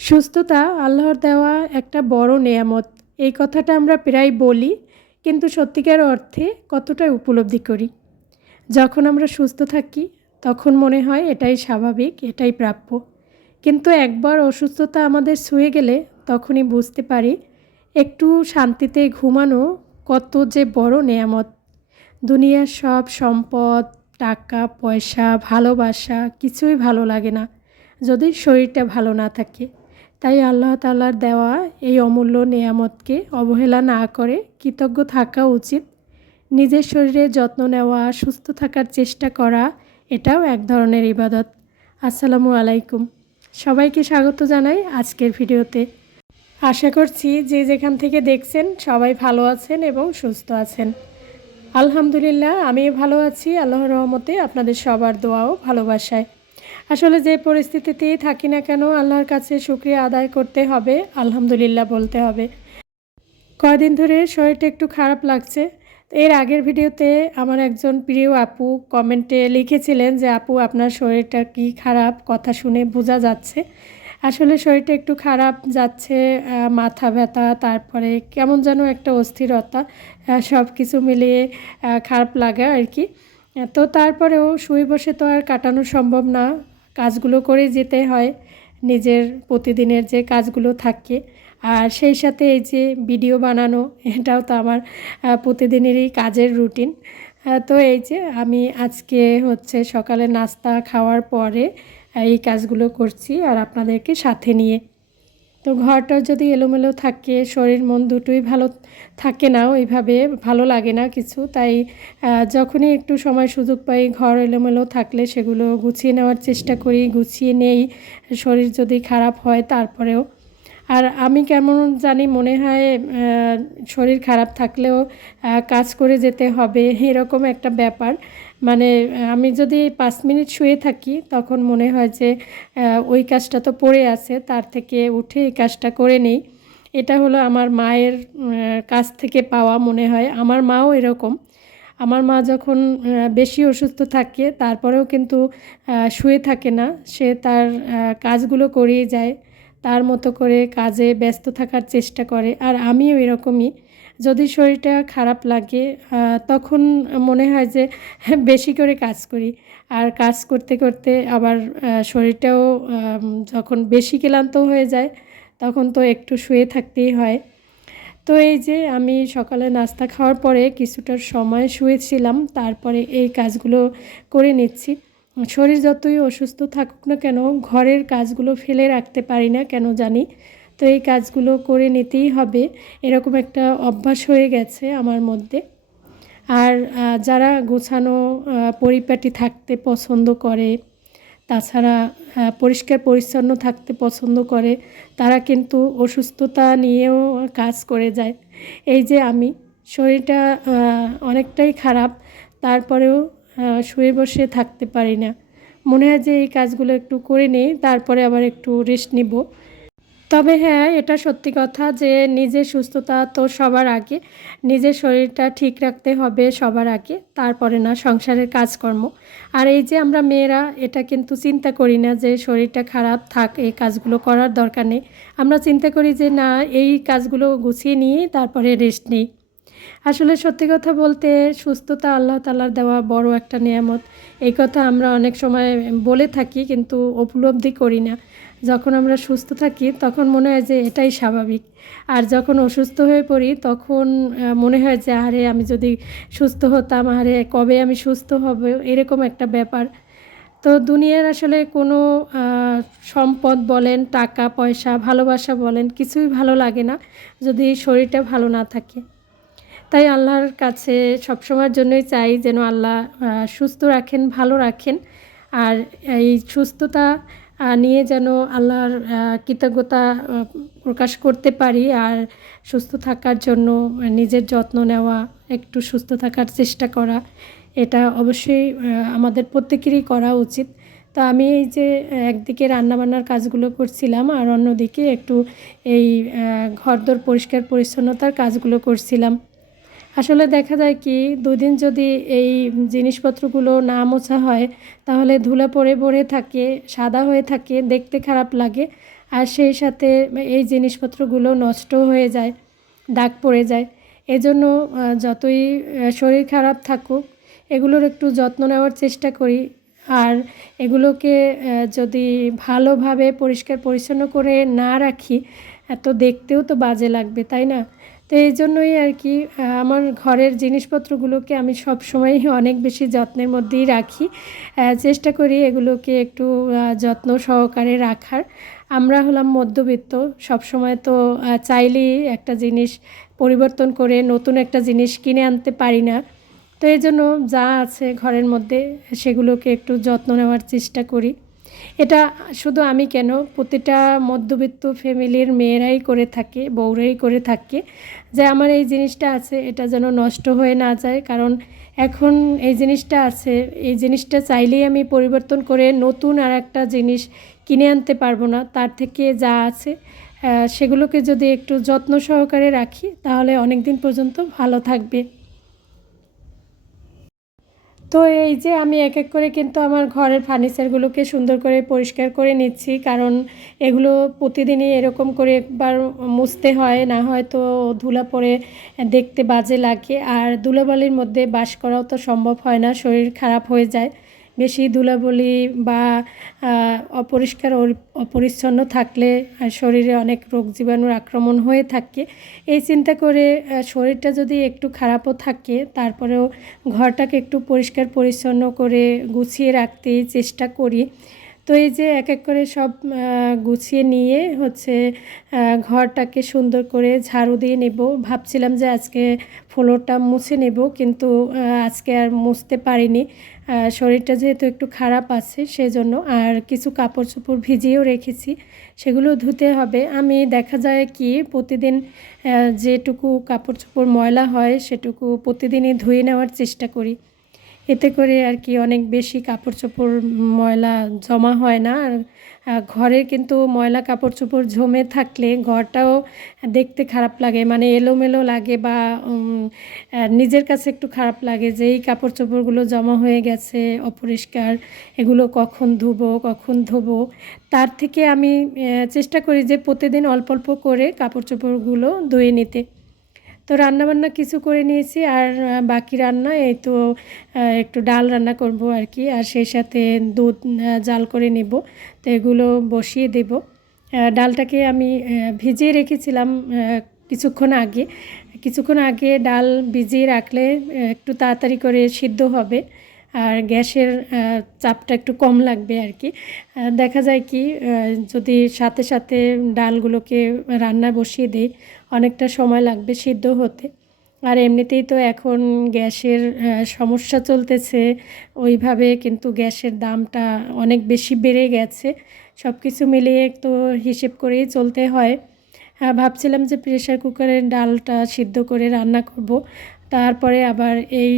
সুস্থতা আল্লাহর দেওয়া একটা বড় নেয়ামত। এই কথাটা আমরা প্রায় বলি, কিন্তু সত্যিকার অর্থে কতটা উপলব্ধি করি। যখন আমরা সুস্থ থাকি তখন মনে হয় এটাই স্বাভাবিক, এটাই প্রাপ্য। কিন্তু একবার অসুস্থতা আমাদের ছুঁয়ে গেলে তখনই বুঝতে পারি একটু শান্তিতে ঘুমানো কত যে বড় নেয়ামত। দুনিয়ার সব সম্পদ, টাকা পয়সা, ভালোবাসা কিছুই ভালো লাগে না যদি শরীরটা ভালো না থাকে। তাই আল্লাহ তাআলার দেওয়া এই অমূল্য নেয়ামতকে অবহেলা না করে কৃতজ্ঞ থাকা উচিত। নিজের শরীরের যত্ন নেওয়া, সুস্থ থাকার চেষ্টা করা, এটাও এক ধরনের ইবাদত। আসসালামু আলাইকুম। সবাইকে স্বাগত জানাই আজকের ভিডিওতে। আশা করছি যে যেখান থেকে দেখছেন সবাই ভালো আছেন এবং সুস্থ আছেন। আলহামদুলিল্লাহ আমিও ভালো আছি, আল্লাহর রহমতে, আপনাদের সবার দোয়া ও ভালোবাসায়। আসলে যে পরিস্থিতিতেই থাকি না কেন আল্লাহর কাছে শুকরিয়া আদায় করতে হবে, আলহামদুলিল্লাহ বলতে হবে। কয়দিন ধরে শরীরটা একটু খারাপ লাগছে। এর আগের ভিডিওতে আমার একজন প্রিয় আপু কমেন্টে লিখেছিলেন যে আপু আপনার শরীরটা কি খারাপ, কথা শুনে বোঝা যাচ্ছে। আসলে শরীরটা একটু খারাপ যাচ্ছে, মাথা ব্যথা, তারপরে কেমন যেন একটা অস্থিরতা, সব কিছু মিলিয়ে খারাপ লাগা আর কি। তো তারপরেও শুয়ে বসে তো আর কাটানো সম্ভব না, কাজগুলো করে যেতে হয়, নিজের প্রতিদিনের যে কাজগুলো থাকে। আর সেই সাথে এই যে ভিডিও বানানো, এটাও তো আমার প্রতিদিনেরই কাজের রুটিন। তো এই যে আমি আজকে হচ্ছে সকালে নাস্তা খাওয়ার পরে এই কাজগুলো করছি আর আপনাদেরকে সাথে নিয়ে। তো ঘরটা যদি এলোমেলো থাকে, শরীর মন দুটোই ভালো থাকে না, ওইভাবে ভালো লাগে না কিছু। তাই যখনই একটু সময় সুযোগ পাই, ঘর এলোমেলো থাকলে সেগুলো গুছিয়ে নেওয়ার চেষ্টা করি, গুছিয়ে নেই শরীর যদি খারাপ হয় তারপরেও। আর আমি কেমন জানি মনে হয় শরীর খারাপ থাকলেও কাজ করে যেতে হবে, এরকম একটা ব্যাপার। মানে আমি যদি 5 মিনিট শুয়ে থাকি তখন মনে হয় যে ওই কাজটা তো পড়ে আছে, তার থেকে উঠে এই কাজটা করে নেই। এটা হলো আমার মায়ের কাছ থেকে পাওয়া মনে হয়। আমার মাও এরকম। আমার মা যখন বেশি অসুস্থ থাকে তারপরেও কিন্তু শুয়ে থাকে না, সে তার কাজগুলো করেই যায়, তার মতো করে কাজে ব্যস্ত থাকার চেষ্টা করে। আর আমিও এরকমই, যদি শরীরটা খারাপ লাগে তখন মনে হয় যে বেশি করে কাজ করি। আর কাজ করতে করতে আবার শরীরটাও যখন বেশি ক্লান্ত হয়ে যায় তখন তো একটু শুয়ে থাকতেই হয়। তো এই যে আমি সকালে নাস্তা খাওয়ার পরে কিছুটা সময় শুয়েছিলাম, তারপরে এই কাজগুলো করে নিচ্ছি। শরীর যতই অসুস্থ থাকুক না কেন ঘরের কাজগুলো ফেলে রাখতে পারি না কেন জানি। তো এই কাজগুলো করে নিতেই হবে, এরকম একটা অভ্যাস হয়ে গেছে আমার মধ্যে। আর যারা গোছানো পরিপাটি থাকতে পছন্দ করে, তাছাড়া পরিষ্কার পরিচ্ছন্ন থাকতে পছন্দ করে, তারা কিন্তু অসুস্থতা নিয়েও কাজ করে যায়। এই যে আমি, শরীরটা অনেকটাই খারাপ, তারপরেও শুয়ে বসে থাকতে পারি না। মনে হয় যে এই কাজগুলো একটু করে নিই, তারপরে আবার একটু রেস্ট নিব। তবে হ্যাঁ, এটা সত্যি কথা যে নিজের সুস্থতা তো সবার আগে, নিজের শরীরটা ঠিক রাখতে হবে সবার আগে, তারপরে না সংসারের কাজকর্ম। আর এই যে আমরা মেয়েরা এটা কিন্তু চিন্তা করি না যে শরীরটা খারাপ থাক, এই কাজগুলো করার দরকার নেই। আমরা চিন্তা করি যে না, এই কাজগুলো গুছিয়ে নিয়ে তারপরে রেস্ট নিই। আসলে সত্যি কথা বলতে সুস্থতা আল্লাহ তাআলার দেওয়া বড় একটা নেয়ামত। এই কথা আমরা অনেক সময় বলে থাকি কিন্তু উপলব্ধি করি না। যখন আমরা সুস্থ থাকি তখন মনে হয় যে এটাই স্বাভাবিক। আর যখন অসুস্থ হয়ে পড়ি তখন মনে হয় যে আরে আমি যদি সুস্থ হতাম, আরে কবে আমি সুস্থ হব, এরকম একটা ব্যাপার। তো দুনিয়ার আসলে কোনো সম্পদ বলেন, টাকা পয়সা, ভালোবাসা বলেন, কিছুই ভালো লাগে না যদি শরীরটা ভালো না থাকে। তাই আল্লাহর কাছে সবসময়ের জন্যই চাই যেন আল্লাহ সুস্থ রাখেন, ভালো রাখেন। আর এই সুস্থতা নিয়ে যেন আল্লাহর কৃতজ্ঞতা প্রকাশ করতে পারি। আর সুস্থ থাকার জন্য নিজের যত্ন নেওয়া, একটু সুস্থ থাকার চেষ্টা করা, এটা অবশ্যই আমাদের প্রত্যেকেরই করা উচিত। তো আমি এই যে একদিকে রান্নাবান্নার কাজগুলো করছিলাম আর অন্যদিকে একটু এই ঘরদোর পরিষ্কার পরিচ্ছন্নতার কাজগুলো করছিলাম। আসলে দেখা যায় কি ২ দিন যদি এই জিনিসপত্রগুলো না মোছা হয় তাহলে ধুলা পড়ে পড়ে থাকে, সাদা হয়ে থাকে, দেখতে খারাপ লাগে। আর সেই সাথে এই জিনিসপত্রগুলো নষ্টও হয়ে যায়, দাগ পড়ে যায়। এজন্য যতই শরীর খারাপ থাকুক এগুলোর একটু যত্ন নেওয়ার চেষ্টা করি। আর এগুলোকে যদি ভালোভাবে পরিষ্কার পরিচ্ছন্ন করে না রাখি তো দেখতেও তো বাজে লাগবে, তাই না? তো এই জন্যই আর কি আমার ঘরের জিনিসপত্রগুলোকে আমি সবসময়ই অনেক বেশি যত্নের মধ্যেই রাখি। চেষ্টা করি এগুলোকে একটু যত্ন সহকারে রাখার। আমরা হলাম মধ্যবিত্ত, সবসময় তো চাইলেই একটা জিনিস পরিবর্তন করে নতুন একটা জিনিস কিনে আনতে পারি না। তো এজন্য যা আছে ঘরের মধ্যে সেগুলোকে একটু যত্ন নেওয়ার চেষ্টা করি। এটা শুধু আমি কেন, প্রতিটা মধ্যবিত্ত ফ্যামিলির মেয়েরাই করে থাকে, বউরাই করে থাকে যে আমার এই জিনিসটা আছে এটা যেন নষ্ট হয়ে না যায়। কারণ এখন এই জিনিসটা আছে, এই জিনিসটা চাইলেই আমি পরিবর্তন করে নতুন আরেকটা জিনিস কিনে আনতে পারবো না। তার থেকে যা আছে সেগুলোকে যদি একটু যত্ন সহকারে রাখি তাহলে অনেক দিন পর্যন্ত ভালো থাকবে। তো এই যে আমি এক এক করে কিন্তু আমার ঘরের ফার্নিচারগুলোকে সুন্দর করে পরিষ্কার করে নিচ্ছি, কারণ এগুলো প্রতিদিনই এরকম করে একবার মুছতে হয়, না হয় তো ধুলা পড়ে দেখতে বাজে লাগে। আর ধুলাবালির মধ্যে বাস করাও তো সম্ভব হয় না, শরীর খারাপ হয়ে যায় বেশি ধুলাবালি বা অপরিষ্কার অপরিচ্ছন্ন থাকলে শরীরে অনেক রোগ জীবাণুর আক্রমণ হয়ে থাকে। এই চিন্তা করে শরীরটা যদি একটু খারাপও থাকে তারপরেও ঘরটাকে একটু পরিষ্কার পরিচ্ছন্ন করে গুছিয়ে রাখতেই চেষ্টা করি। তো এই যে এক এক করে সব গুছিয়ে নিয়ে হচ্ছে ঘরটাকে সুন্দর করে ঝাড়ু দিয়ে নেব। ভাবছিলাম যে আজকে ফ্লোরটা মুছে নেব, কিন্তু আজকে আর মুছতে পারিনি। শরীরটা যেহেতু একটু খারাপ আছে সেজন্য। আর কিছু কাপড় চোপড় ভিজিয়েও রেখেছি, সেগুলো ধুতে হবে। আমি দেখা যায় কি প্রতিদিন যেটুকু কাপড় চোপড় ময়লা হয় সেটুকু প্রতিদিনই ধুয়ে নেওয়ার চেষ্টা করি। এতে করে আর কি অনেক বেশি কাপড় চোপড় ময়লা জমা হয় না। আর ঘরে কিন্তু ময়লা কাপড় চোপড় জমে থাকলে ঘরটাও দেখতে খারাপ লাগে, মানে এলোমেলো লাগে বা নিজের কাছে একটু খারাপ লাগে যে এই কাপড় চোপড়গুলো জমা হয়ে গেছে অপরিষ্কার, এগুলো কখন ধোবো। তার থেকে আমি চেষ্টা করি যে প্রতিদিন অল্প অল্প করে কাপড় চোপড়গুলো ধুয়ে নিতে। তো রান্নাবান্না কিছু করে নিয়েছি, আর বাকি রান্না এই তো একটু ডাল রান্না করব আর কি, আর সেই সাথে দুধ জাল করে নেব। তো এগুলো বসিয়ে দেব। ডালটাকে আমি ভিজিয়ে রেখেছিলাম কিছুক্ষণ আগে ডাল ভিজিয়ে রাখলে একটু তাড়াতাড়ি করে সিদ্ধ হবে আর গ্যাসের চাপটা একটু কম লাগবে আর কি। দেখা যায় কি যদি সাথে সাথে ডালগুলোকে রান্না বসিয়ে দেই অনেকটা সময় লাগবে সিদ্ধ হতে। আর এমনিতেই তো এখন গ্যাসের সমস্যা চলতেছে, ওইভাবে কিন্তু গ্যাসের দামটা অনেক বেশি বেড়ে গেছে। সব কিছু মিলিয়ে তো হিসেব করেই চলতে হয়। ভাবছিলাম যে প্রেসার কুকারে ডালটা সিদ্ধ করে রান্না করব, তারপরে আবার এই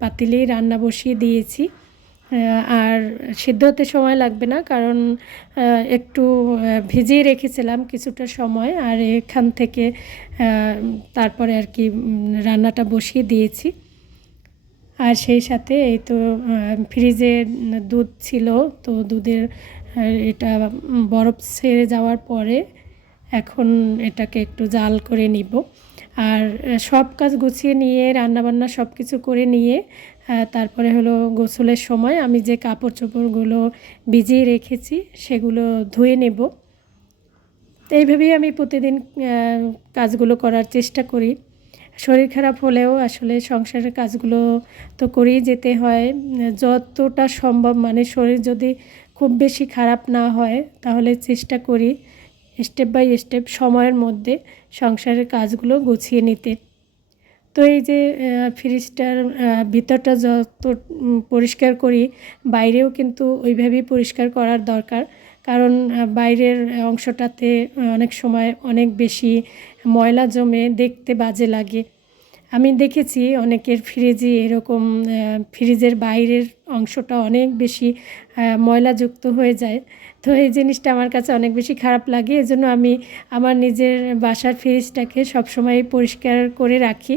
পাতিলেই রান্না বসিয়ে দিয়েছি। আর সিদ্ধ হতে সময় লাগবে না, কারণ একটু ভিজিয়ে রেখেছিলাম কিছুটা সময়, আর এখান থেকে তারপরে আর কি রান্নাটা বসিয়ে দিয়েছি। আর সেই সাথে এই তো ফ্রিজে দুধ ছিল, তো দুধের এটা বরফ ছেড়ে যাওয়ার পরে এখন এটাকে একটু জাল করে নিব। আর সব কাজ গুছিয়ে নিয়ে রান্নাবান্না সব কিছু করে নিয়ে তারপরে হলো গোসলের সময় আমি যে কাপড় চোপড়গুলো ভিজিয়ে রেখেছি সেগুলো ধুয়ে নেব। তো এইভাবেই আমি প্রতিদিন কাজগুলো করার চেষ্টা করি। শরীর খারাপ হলেও আসলে সংসারের কাজগুলো তো করেই যেতে হয় যতটা সম্ভব। মানে শরীর যদি খুব বেশি খারাপ না হয় তাহলে চেষ্টা করি স্টেপ বাই স্টেপ সময়ের মধ্যে সংসারের কাজগুলো গুছিয়ে নিতে। তো এই যে ফ্রিজটার ভিতরটা যত পরিষ্কার করি বাইরেও কিন্তু ওইভাবেই পরিষ্কার করার দরকার, কারণ বাইরের অংশটাতে অনেক সময় অনেক বেশি ময়লা জমে দেখতে বাজে লাগে। আমি দেখেছি অনেকের ফ্রিজে এরকম ফ্রিজের বাইরের অংশটা অনেক বেশি ময়লাযুক্ত হয়ে যায়। তো এই জিনিসটা আমার কাছে অনেক বেশি খারাপ লাগে। এজন্য আমি আমার নিজের বাসার ফ্রিজটাকে সবসময় পরিষ্কার করে রাখি।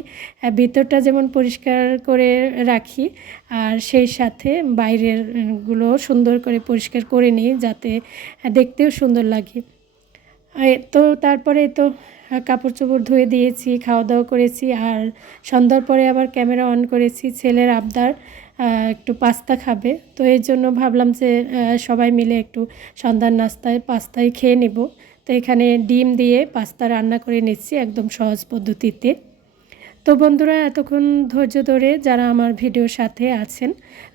ভিতরটা যেমন পরিষ্কার করে রাখি, আর সেই সাথে বাইরের গুলো সুন্দর করে পরিষ্কার করে নিই, যাতে দেখতেও সুন্দর লাগে। তো তারপরে তো কাপড় চোপড় ধুয়ে দিয়েছি, খাওয়া দাওয়া করেছি, আর সন্ধ্যার পরে আবার ক্যামেরা অন করেছি। ছেলের আবদার একটু পাস্তা খাবে, তো এর জন্য ভাবলাম যে সবাই মিলে একটু সন্ধ্যার নাস্তায় পাস্তাই খেয়ে নেব। তো এখানে ডিম দিয়ে পাস্তা রান্না করে নিচ্ছি একদম সহজ পদ্ধতিতে। তো বন্ধুরা, এতক্ষণ ধৈর্য ধরে যারা আমার ভিডিওর সাথে আছেন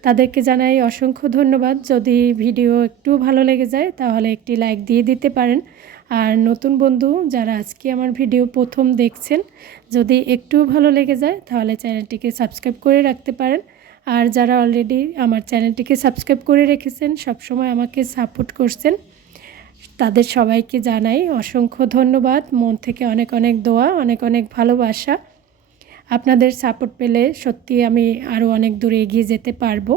তাদেরকে জানাই অসংখ্য ধন্যবাদ। যদি ভিডিও একটু ভালো লেগে যায় তাহলে একটি লাইক দিয়ে দিতে পারেন। আর নতুন বন্ধু যারা আজকে আমার ভিডিও প্রথম দেখছেন, যদি একটু ভালো লেগে যায় তাহলে চ্যানেলটিকে সাবস্ক্রাইব করে রাখতে পারেন। আর যারা অলরেডি আমার চ্যানেলটিকে সাবস্ক্রাইব করে রেখেছেন, সবসময় আমাকে সাপোর্ট করছেন, তাদের সবাইকে জানাই অসংখ্য ধন্যবাদ। মন থেকে অনেক অনেক দোয়া, অনেক অনেক ভালোবাসা। আপনাদের সাপোর্ট পেলে সত্যি আমি আরও অনেক দূরে এগিয়ে যেতে পারবো।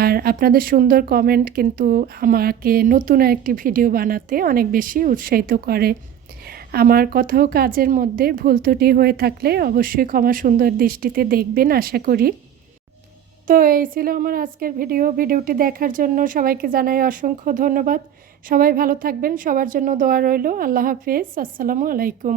আর আপনাদের সুন্দর কমেন্ট কিন্তু আমাকে নতুন একটি ভিডিও বানাতে অনেক বেশি উৎসাহিত করে। আমার কথা ও কাজের মধ্যে ভুল ত্রুটি হয়ে থাকলে অবশ্যই ক্ষমা সুন্দর দৃষ্টিতে দেখবেন আশা করি। তো এই ছিল আমার আজকের ভিডিওটি দেখার জন্য সবাইকে জানাই অসংখ্য ধন্যবাদ। সবাই ভালো থাকবেন, সবার জন্য দোয়া রইল। আল্লাহ হাফেজ, আসসালামু আলাইকুম।